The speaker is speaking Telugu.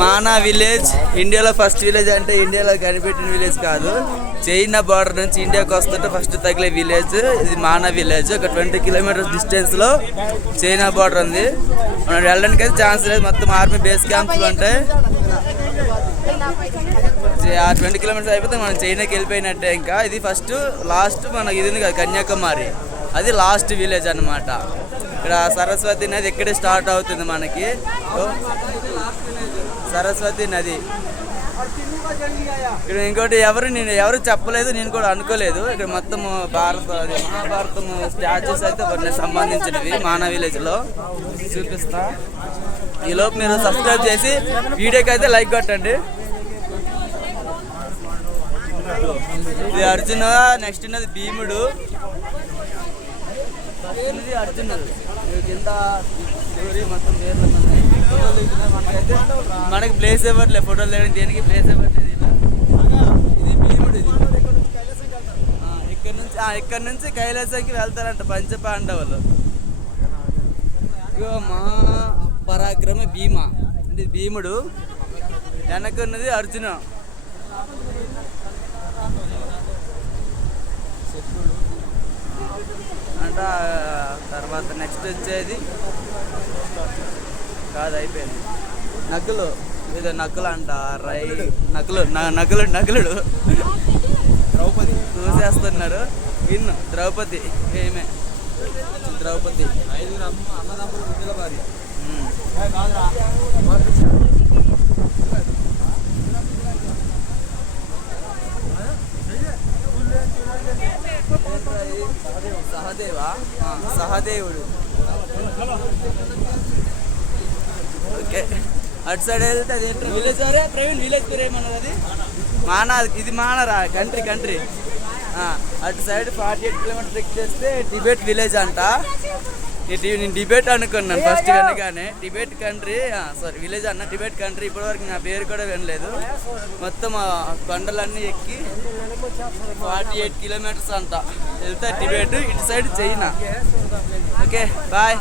మానా విలేజ్ ఇండియాలో ఫస్ట్ విలేజ్ అంటే ఇండియాలో కనిపెట్టిన విలేజ్ కాదు, చైనా బార్డర్ నుంచి ఇండియాకి వస్తుంటే ఫస్ట్ తగిలే విలేజ్ ఇది మానా విలేజ్. ఒక 20 కిలోమీటర్స్ డిస్టెన్స్లో చైనా బార్డర్ ఉంది. మనం వెళ్ళడానికి అయితే ఛాన్స్ లేదు, మొత్తం ఆర్మీ బేస్ క్యాంప్స్లు ఉంటాయి. ఆ 20 కిలోమీటర్స్ అయిపోతే మనం చైనాకి వెళ్ళిపోయినట్టే. ఇంకా ఇది ఫస్ట్ లాస్ట్ మనకి ఇది ఉంది కదా కన్యాకుమారి, అది లాస్ట్ విలేజ్ అన్నమాట. ఇక్కడ సరస్వతి నది ఇక్కడే స్టార్ట్ అవుతుంది మనకి, సరస్వతి నది. ఇక్కడ ఇంకోటి ఎవరు చెప్పలేదు, నేను కూడా అనుకోలేదు. ఇక్కడ మొత్తం మహాభారతం స్టాచ్యూస్ అయితే కొన్ని సంబంధించినవి మానా విలేజ్లో చూపిస్తా. ఈలోపు మీరు సబ్స్క్రైబ్ చేసి వీడియోకి అయితే లైక్ కొట్టండి. ఇది అర్జున, నెక్స్ట్ ఉన్నది భీముడు, ఇది అర్జునుడు. కింద స్టోరీ మొత్తం పేర్లు మనకైతే మనకి ప్లేస్ ఇవ్వట్లేదు, ఫోటోలు లేని దేనికి ప్లేస్ ఇవ్వట్లేదు. ఇది భీముడు. ఇది ఇక్కడ నుంచి కైలాసానికి వెళ్తారంట పంచపాండవులు. మహాపరాక్రమ భీమ అంటే భీముడు, వెనకున్నది అర్జున. అంట తర్వాత నెక్స్ట్ వచ్చేది కాదు, అయిపోయింది నకులు. ఏదో నకులు అంట, నకులుడు ద్రౌపది చూసేస్తున్నారు. విన్ను ద్రౌపది, ఏమే ద్రౌపది 5 అన్నదమ్ములు బిడ్డల భార్య. సహదేవుడు. ఓకే, అటు సైడ్ వెళ్తే అది విలేజ్. ప్రవీణ్ విలేజ్ పేరు ఏమన్నది? అది మానా. ఇది మానరా కంట్రీ. అటు సైడ్ 48 కిలోమీటర్ ట్రెక్ చేస్తే టిబెట్ విలేజ్ అంట. నేను టిబెట్ అనుకున్నాను ఫస్ట్ కనుకనే. టిబెట్ కంట్రీ, సారీ విలేజ్ అన్న, టిబెట్ కంట్రీ. ఇప్పటివరకు నా పేరు కూడా వినలేదు. మొత్తం కొండలన్నీ ఎక్కి 48 కిలోమీటర్స్ అంట వెళ్తే టిబెట్, ఇటు సైడ్ చైనా. Okay bye.